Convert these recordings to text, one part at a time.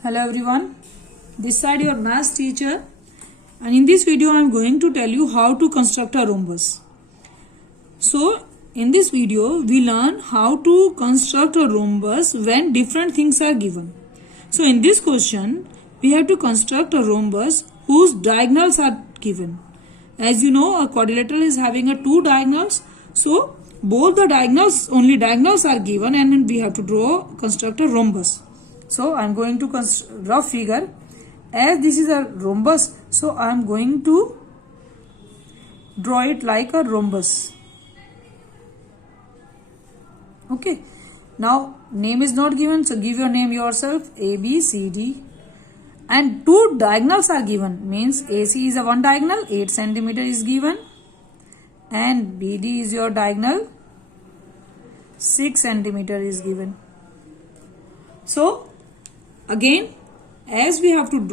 Hello everyone, this side your maths teacher, and in this video I am going to tell you how to construct a rhombus. So in this video we learn how to construct a rhombus when different things are given. So in this question we have to construct a rhombus whose diagonals are given. As you know, a quadrilateral is having a two diagonals, so both the only diagonals are given and we have to construct a rhombus. So I am going to draw figure. As this is a rhombus, so I am going to draw it like a rhombus. Okay. Now name is not given, so give your name yourself. A, B, C, D. And two diagonals are given. Means AC is a one diagonal, 8 centimeter is given. And BD is your diagonal, 6 centimeter is given. So again, as we have to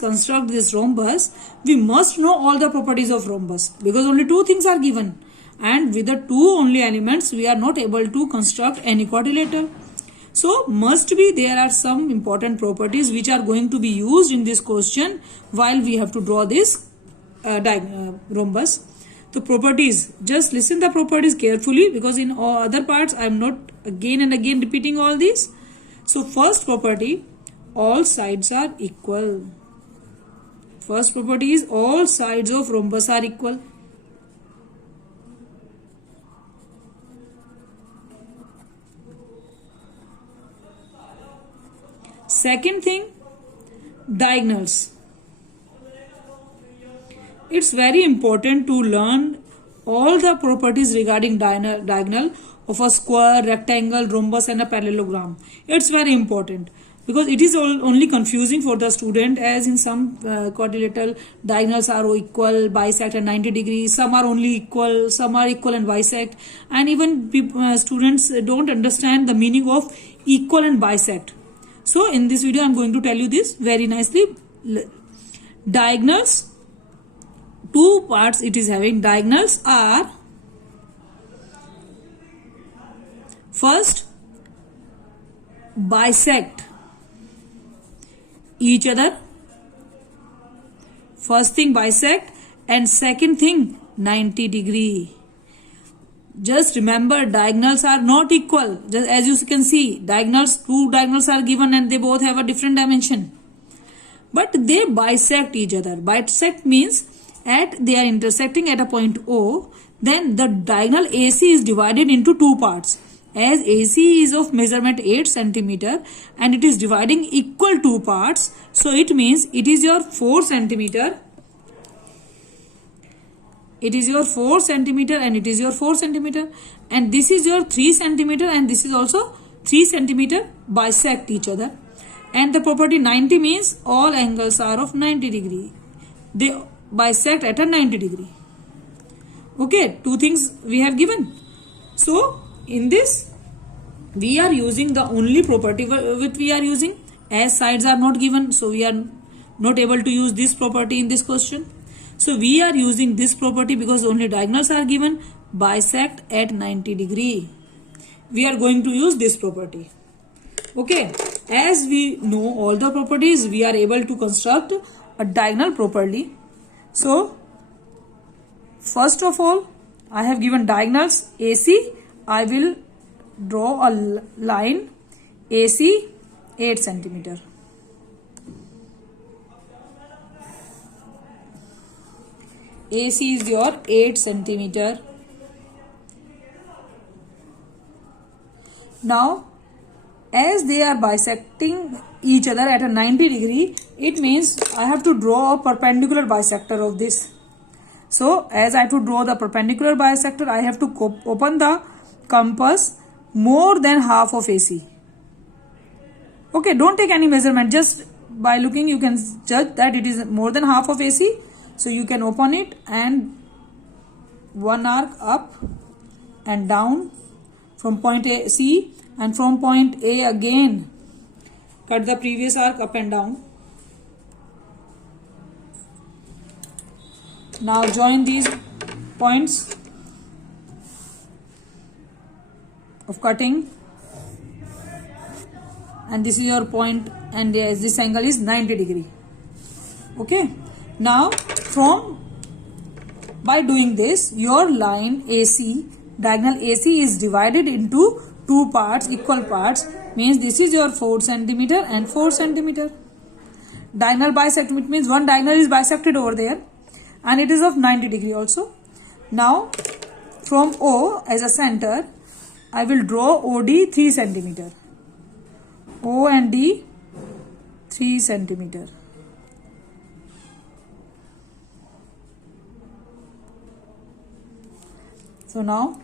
construct this rhombus, we must know all the properties of rhombus because only two things are given, and with the two only elements we are not able to construct any quadrilateral. So must be there are some important properties which are going to be used in this question while we have to draw this rhombus. The properties, just listen the properties carefully because in all other parts I am not again and again repeating all these. So first property, all sides are equal. First property is all sides of rhombus are equal. Second thing, diagonals. It's very important to learn all the properties regarding diagonal of a square, rectangle, rhombus and a parallelogram. It's very important because it is only confusing for the student, as in some quadrilateral diagonals are equal, bisect at 90 degrees, some are only equal, some are equal and bisect, and even students don't understand the meaning of equal and bisect. So in this video I am going to tell you this very nicely. Diagonals, two parts it is having. Diagonals are first bisect each other. First thing bisect, and second thing 90 degree. Just remember, diagonals are not equal. Just as you can see, two diagonals are given and they both have a different dimension, but they bisect each other. Bisect means they are intersecting at a point O. Then the diagonal AC is divided into two parts. As AC is of measurement 8 centimeter and it is dividing equal two parts, so it means it is your 4 centimeter. It is your 4 centimeter and it is your 4 centimeter, and this is your 3 centimeter and this is also 3 centimeter, bisect each other. And the property 90 means all angles are of 90 degree. They bisect at a 90 degree. Okay, two things we have given. So in this we are using the only property which we are using, as sides are not given, so we are not able to use this property in this question. So we are using this property because only diagonals are given, bisect at 90 degree. We are going to use this property. Okay, as we know all the properties, we are able to construct a diagonal properly. So first of all, I have given diagonals AC. I will draw a line AC 8 centimeter. AC is your 8 centimeter. Now, as they are bisecting each other at a 90 degree, it means I have to draw a perpendicular bisector of this. So, as I have to draw the perpendicular bisector, I have to open the compass more than half of AC. Okay, don't take any measurement. Just by looking, you can judge that it is more than half of AC. So you can open it and one arc up and down from point A, C, and from point A again cut the previous arc up and down. Now join these points of cutting. and this is your point, and this angle is 90 degree. Okay, now by doing this, your line AC, diagonal AC is divided into two parts, equal parts, means this is your 4 centimeter and 4 centimeter. Diagonal bisect, it means one diagonal is bisected over there, and it is of 90 degree also. Now from O as a center, I will draw OD 3 centimeter. O and D 3 centimeter. So now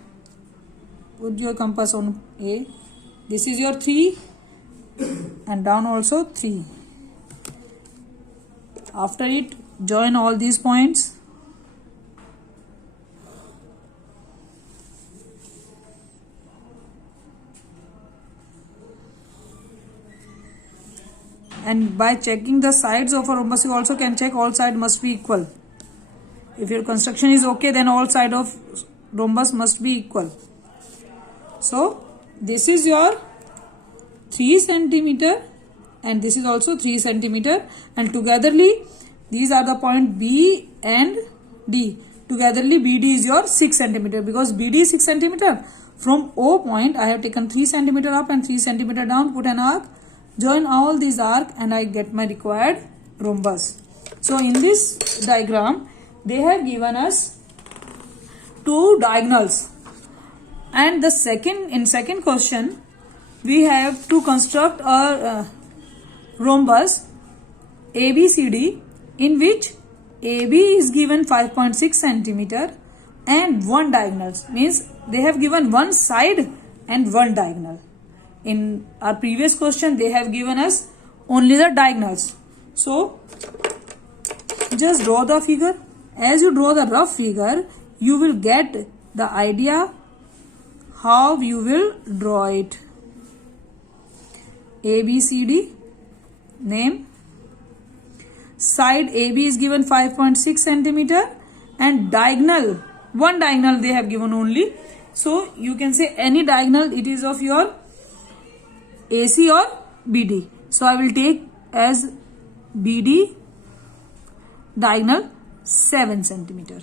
put your compass on A. This is your 3 and down also 3. After it, join all these points. And by checking the sides of a rhombus, you also can check all sides must be equal. If your construction is okay, then all sides of rhombus must be equal. So this is your 3 centimeter and this is also 3 centimeter, and togetherly these are the point B and D. Togetherly BD is your 6 centimeter, because BD is 6 centimeter. From O point I have taken 3 centimeter up and 3 centimeter down, put an arc, join all these arc, and I get my required rhombus. So in this diagram they have given us two diagonals, and in second question we have to construct a rhombus ABCD, in which AB is given 5.6 centimeter and one diagonal, means they have given one side and one diagonal. In our previous question they have given us only the diagonals. So just draw the figure. As you draw the rough figure, you will get the idea how you will draw it. ABCD, name. Side AB is given 5.6 centimeter and diagonal, one diagonal they have given only. So you can say any diagonal, it is of your AC or BD. So I will take as BD diagonal 7 centimeter.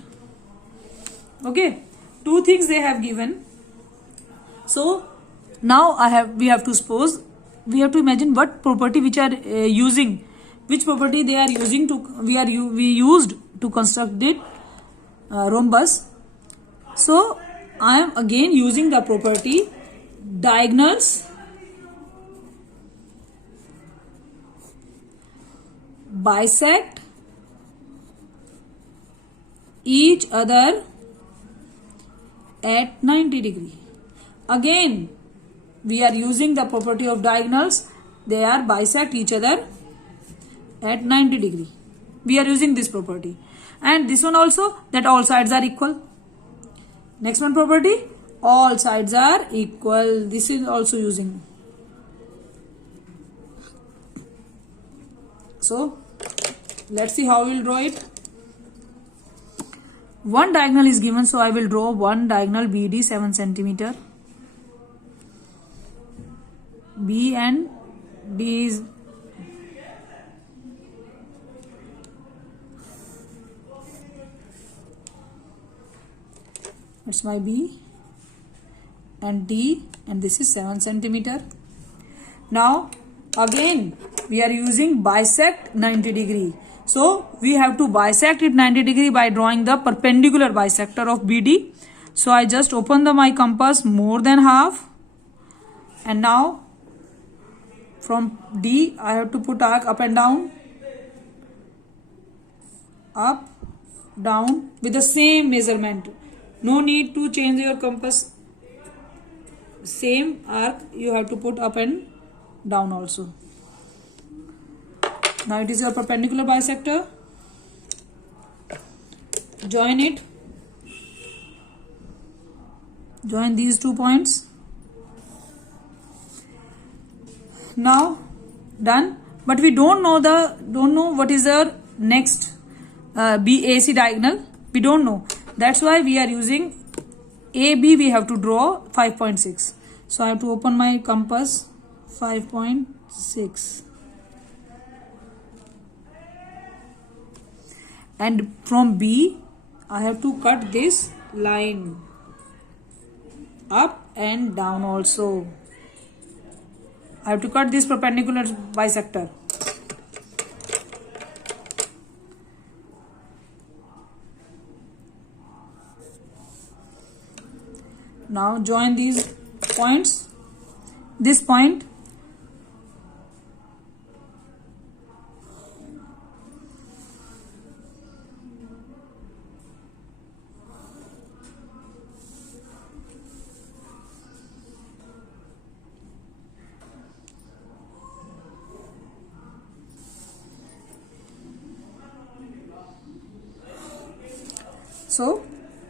Okay, two things they have given. So now we have to imagine what property which are using, which property they are using to we used to construct it rhombus. So I am again using the property diagonals bisect each other at 90 degree. Again we are using the property of diagonals, they are bisect each other at 90 degree. We are using this property, and this one also, that all sides are equal. Next one property, all sides are equal, this is also using. So let's see how we will draw it. One diagonal is given, so I will draw one diagonal BD 7 centimeter. B and D is it's my B and D, and this is 7 centimeter. Now again we are using bisect 90 degree. So we have to bisect it 90 degree by drawing the perpendicular bisector of BD. So I just open my compass more than half, and now from D I have to put arc up and down, up, down with the same measurement. No need to change your compass. Same arc you have to put up and down also. Now it is your perpendicular bisector. Join it. Join these 2 points. Now done, but we don't know what is the next BAC diagonal. We don't know. That's why we are using AB. We have to draw 5.6. So I have to open my compass 5.6. And from B, I have to cut this line up and down also. I have to cut this perpendicular bisector. Now join these points. This point, so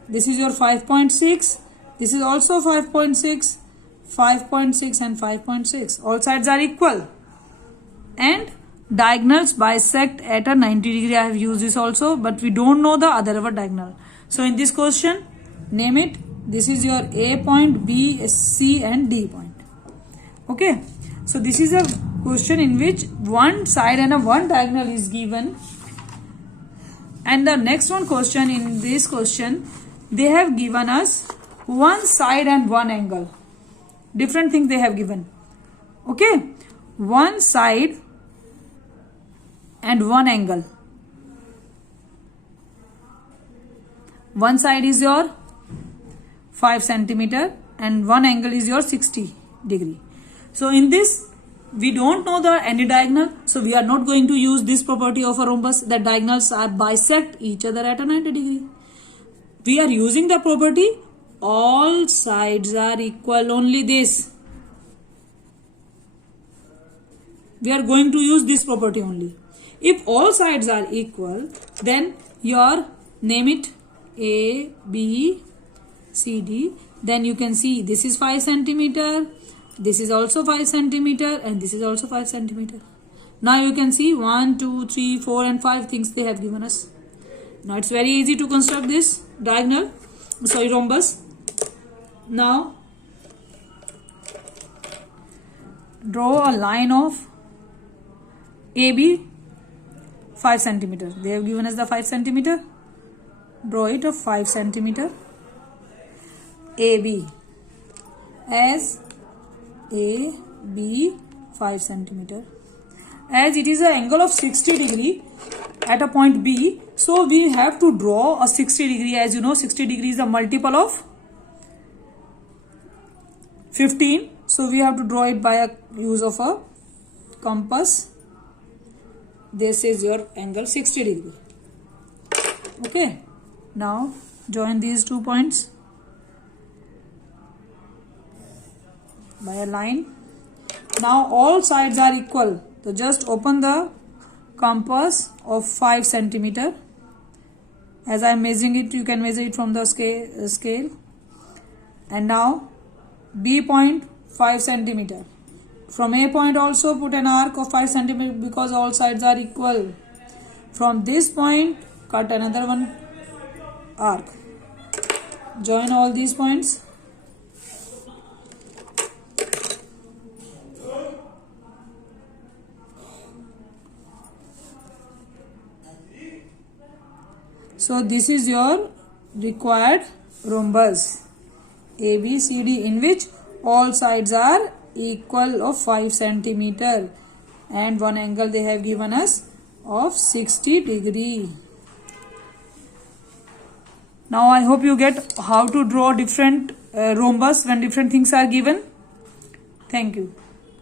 this is your 5.6. This is also 5.6, 5.6 and 5.6. All sides are equal. And diagonals bisect at a 90 degree. I have used this also, but we don't know the other diagonal. So in this question, name it. This is your A point, B, C and D point. Okay. So this is a question in which one side and a one diagonal is given. And the next one question, in this question, they have given us one side and one angle. Different things they have given. Okay. One side and one angle. One side is your 5 centimeter and one angle is your 60 degree. So in this, we don't know the any diagonal. So we are not going to use this property of a rhombus that diagonals are bisect each other at a 90 degree. We are using the property all sides are equal, only this. We are going to use this property only. If all sides are equal, then your name it A, B, C, D. Then you can see this is 5 centimeter, this is also 5 centimeter and this is also 5 centimeter. Now you can see 1, 2, 3, 4 and 5 things they have given us. Now it's very easy to construct this rhombus. Now draw a line of AB 5 centimeter. They have given us the 5 centimeter. Draw it of 5 centimeter. AB as AB 5 centimeter. As it is an angle of 60 degree at a point B, so we have to draw a 60 degree. As you know, 60 degree is a multiple of 15. So we have to draw it by a use of a compass. This is your angle 60 degree. Okay. Now join these 2 points by a line. Now all sides are equal. So just open the compass of 5 centimeter. As I am measuring it, you can measure it from the scale. And now B point 5 centimeter. From A point also put an arc of 5 centimeter because all sides are equal. From this point cut another one arc. Join all these points. So this is your required rhombus ABCD, in which all sides are equal of 5 centimeter and one angle they have given us of 60 degree. Now I hope you get how to draw different rhombus when different things are given. Thank you.